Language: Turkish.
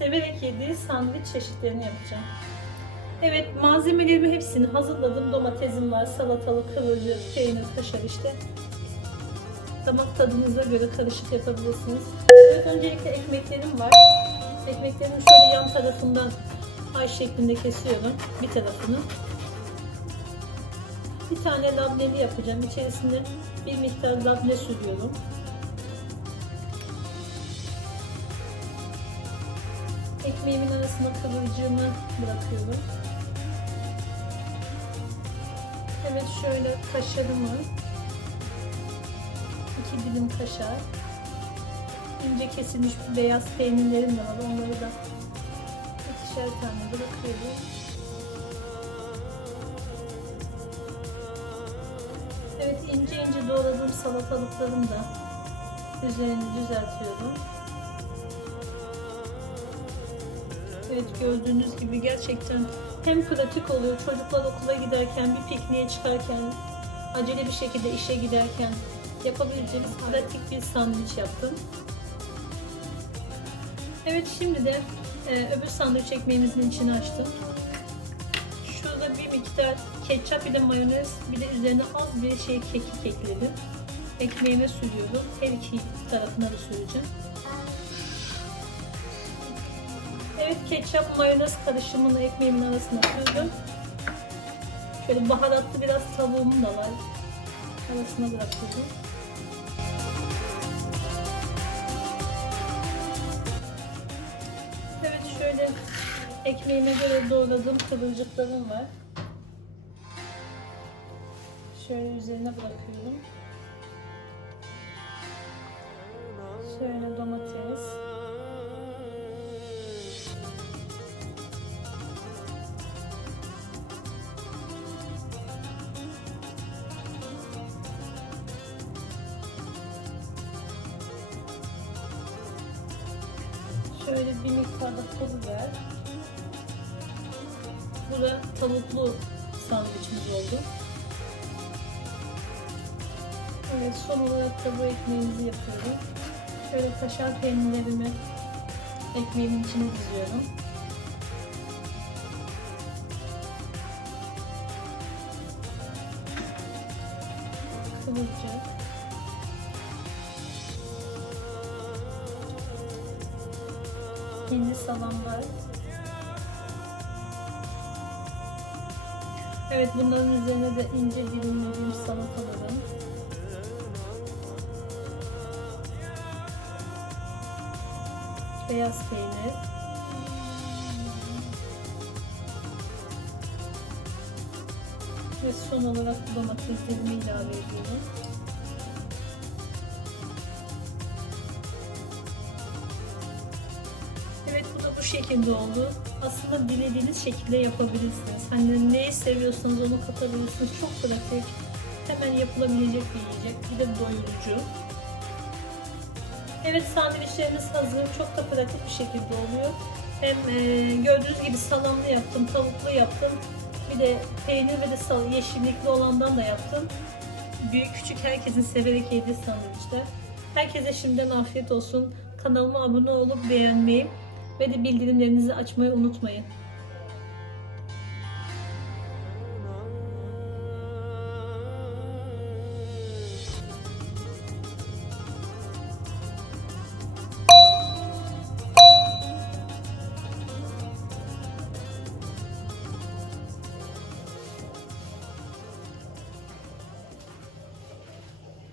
Severek yediği sandviç çeşitlerini yapacağım. Evet malzemelerimi hepsini hazırladım. Domatesim var, salatalık, kıvırcık, peynir, kaşar işte. Damak tadınıza göre karışık yapabilirsiniz. Evet öncelikle ekmeklerim var. Ekmeklerimi şöyle yan tarafından ay şeklinde kesiyorum. Bir tarafını. Bir tane labneli yapacağım. İçerisine bir miktar labne sürüyorum. Ekmeğimin arasına kıvırcığımı bırakıyorum. Evet şöyle kaşarımı iki dilim kaşar ince kesilmiş beyaz peynirlerim de var onları da ikişer tane bırakıyorum. Evet ince ince doğradığım salatalıklarımı da üzerini düzeltiyorum. Evet gördüğünüz gibi gerçekten hem pratik oluyor çocuklar okula giderken bir pikniğe çıkarken acele bir şekilde işe giderken yapabileceğiniz pratik bir sandviç yaptım. Evet şimdi de e, öbür sandviç ekmeğimizin içini açtım. Şurada bir miktar ketçap de mayonez bir de üzerine az bir şey kekik ekledim. Ekmeğime sürüyorum. Her iki tarafına da süreceğim. Evet ketçap mayonez karışımını ekmeğimin arasına sürdüm. Şöyle baharatlı biraz tavuğum da var. Arasına bırakıyorum. Evet şöyle ekmeğime göre doğradığım kıvırcıklarım var. Şöyle üzerine bırakıyorum. Şöyle domates. Şöyle bir miktar da pul biber. Bu da tavuklu sandviçimiz oldu. Evet son olarak da bu ekmeğimizi yapıyorum. Şöyle kaşar peynirlerimi ekmeğimin içine diziyorum. Kıvırcık. Hindi salamlar. Evet bunların üzerine de ince dilimlediğim salatalarım. Beyaz peynir. Ve son olarak domateslerimi ilave ediyorum. Bu şekilde oldu. Aslında dilediğiniz şekilde yapabilirsiniz. Hani neyi seviyorsanız onu katabilirsiniz. Çok pratik. Hemen yapılabilecek bir yiyecek. Bir de doyurucu. Evet sandviçlerimiz hazır. Çok da pratik bir şekilde oluyor. Hem e, gördüğünüz gibi salamlı yaptım, tavuklu yaptım. Bir de peynir ve de sal yeşillikli olandan da yaptım. Büyük küçük herkesin severek yediği sandviçler. Herkese şimdiden afiyet olsun. Kanalıma abone olup beğenmeyi ve de bildirimlerinizi açmayı unutmayın.